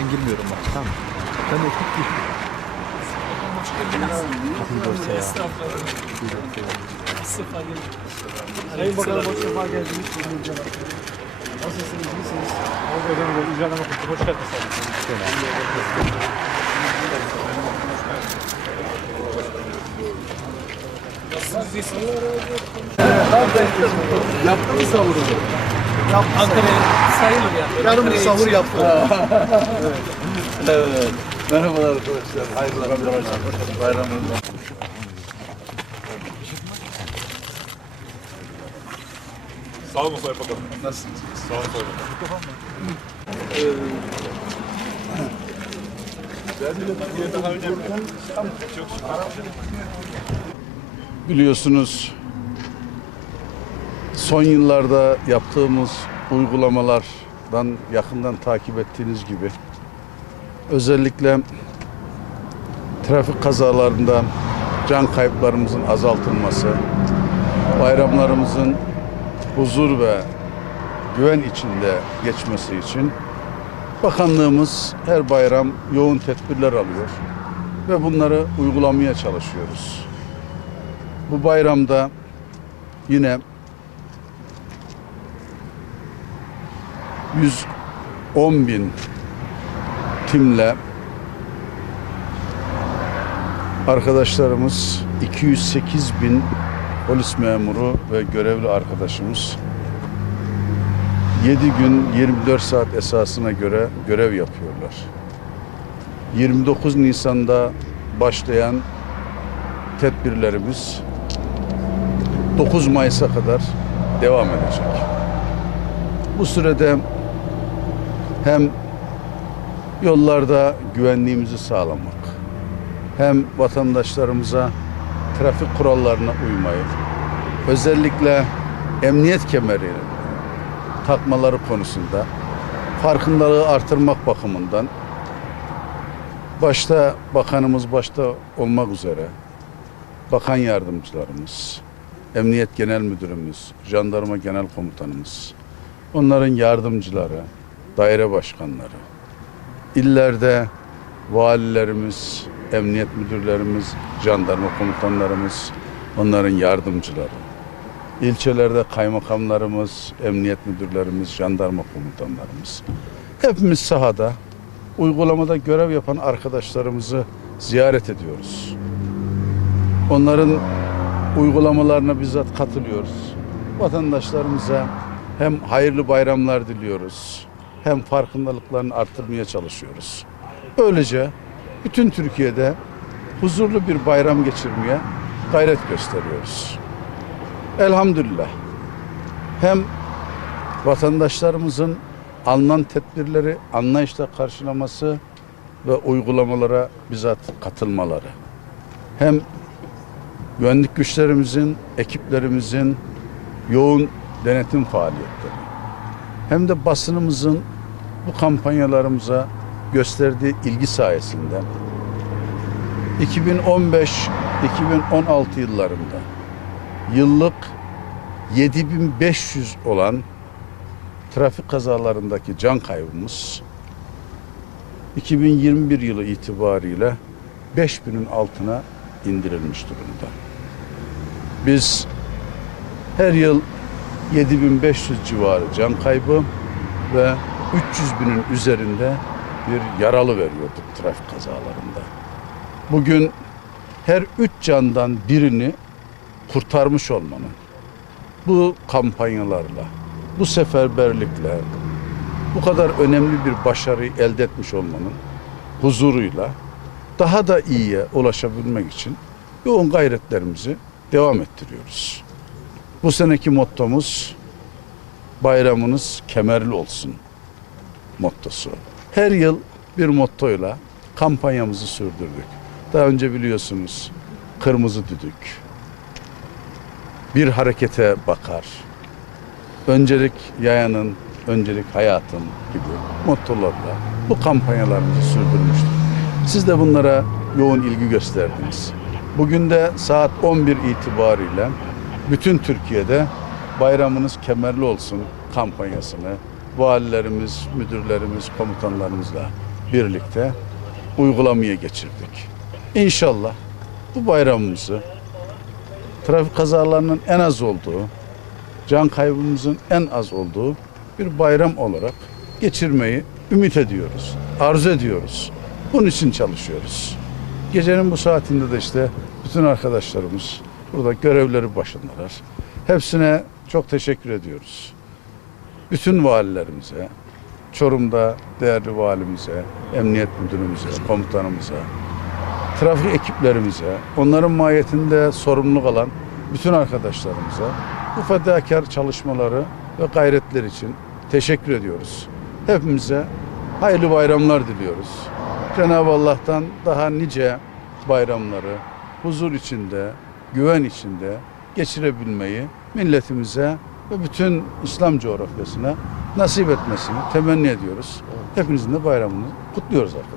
Ben girmiyorum bak. Tamam. De ekip gir. Sayın Bakanım hoş defa geldiniz. Nasılsınız? İyisiniz? Hoş geldiniz. Ücret Hanım hoş geldiniz. Yaptın mı sahuru? Ankara'ya sayılır yani. Yarın bir sahur yaptım. Evet. Merhabalar arkadaşlar. Hayırlı Ramazanlar. Bayramınız olsun. Sağ olun Sayın Bakanım. Nasılsınız? Sağ olun Sayın Bakanım. Biliyorsunuz son yıllarda yaptığımız uygulamalardan yakından takip ettiğiniz gibi özellikle trafik kazalarında can kayıplarımızın azaltılması, bayramlarımızın huzur ve güven içinde geçmesi için bakanlığımız her bayram yoğun tedbirler alıyor ve bunları uygulamaya çalışıyoruz. Bu bayramda yine 110 bin timle arkadaşlarımız 208 bin polis memuru ve görevli arkadaşımız 7 gün 24 saat esasına göre görev yapıyorlar. 29 Nisan'da başlayan tedbirlerimiz 9 Mayıs'a kadar devam edecek. Bu sürede hem yollarda güvenliğimizi sağlamak, hem vatandaşlarımıza trafik kurallarına uymayı, özellikle emniyet kemeri takmaları konusunda farkındalığı artırmak bakımından başta bakanımız başta olmak üzere bakan yardımcılarımız, Emniyet Genel Müdürümüz, Jandarma Genel Komutanımız, onların yardımcıları, daire başkanları, illerde valilerimiz, emniyet müdürlerimiz, jandarma komutanlarımız, onların yardımcıları, ilçelerde kaymakamlarımız, emniyet müdürlerimiz, jandarma komutanlarımız. Hepimiz sahada, uygulamada görev yapan arkadaşlarımızı ziyaret ediyoruz. Onların uygulamalarına bizzat katılıyoruz. Vatandaşlarımıza hem hayırlı bayramlar diliyoruz, hem farkındalıklarını artırmaya çalışıyoruz. Böylece bütün Türkiye'de huzurlu bir bayram geçirmeye gayret gösteriyoruz. Elhamdülillah. Hem vatandaşlarımızın alınan tedbirleri anlayışla karşılaması ve uygulamalara bizzat katılmaları. Hem güvenlik güçlerimizin, ekiplerimizin yoğun denetim faaliyetleri. Hem de basınımızın bu kampanyalarımıza gösterdiği ilgi sayesinde 2015-2016 yıllarında yıllık 7500 olan trafik kazalarındaki can kaybımız 2021 yılı itibariyle 5000'in altına indirilmiş durumda. Biz her yıl 7500 civarı can kaybı ve 300 binin üzerinde bir yaralı veriyorduk trafik kazalarında. Bugün her üç candan birini kurtarmış olmanın, bu kampanyalarla, bu seferberlikle, bu kadar önemli bir başarıyı elde etmiş olmanın huzuruyla daha da iyiye ulaşabilmek için yoğun gayretlerimizi devam ettiriyoruz. Bu seneki mottomuz bayramınız kemerli olsun mottosu. Her yıl bir mottoyla kampanyamızı sürdürdük. Daha önce biliyorsunuz kırmızı düdük, bir harekete bakar, öncelik yayanın, öncelik hayatın gibi mottolarla bu kampanyalarımızı sürdürmüştük. Siz de bunlara yoğun ilgi gösterdiniz. Bugün de saat 11 itibariyle bütün Türkiye'de bayramınız kemerli olsun kampanyasını valilerimiz, müdürlerimiz, komutanlarımızla birlikte uygulamaya geçirdik. İnşallah bu bayramımızı trafik kazalarının en az olduğu, can kaybımızın en az olduğu bir bayram olarak geçirmeyi ümit ediyoruz, arzu ediyoruz. Bunun için çalışıyoruz. Gecenin bu saatinde de işte bütün arkadaşlarımız burada görevleri başındalar. Hepsine çok teşekkür ediyoruz. Bütün valilerimize, Çorum'da değerli valimize, emniyet müdürümüze, komutanımıza, trafik ekiplerimize, onların mahiyetinde sorumluluk alan bütün arkadaşlarımıza bu fedakar çalışmaları ve gayretler için teşekkür ediyoruz. Hepimize hayırlı bayramlar diliyoruz. Cenab-ı Allah'tan daha nice bayramları huzur içinde, güven içinde geçirebilmeyi milletimize ve bütün İslam coğrafyasına nasip etmesini temenni ediyoruz. Hepinizin de bayramını kutluyoruz arkadaşlar.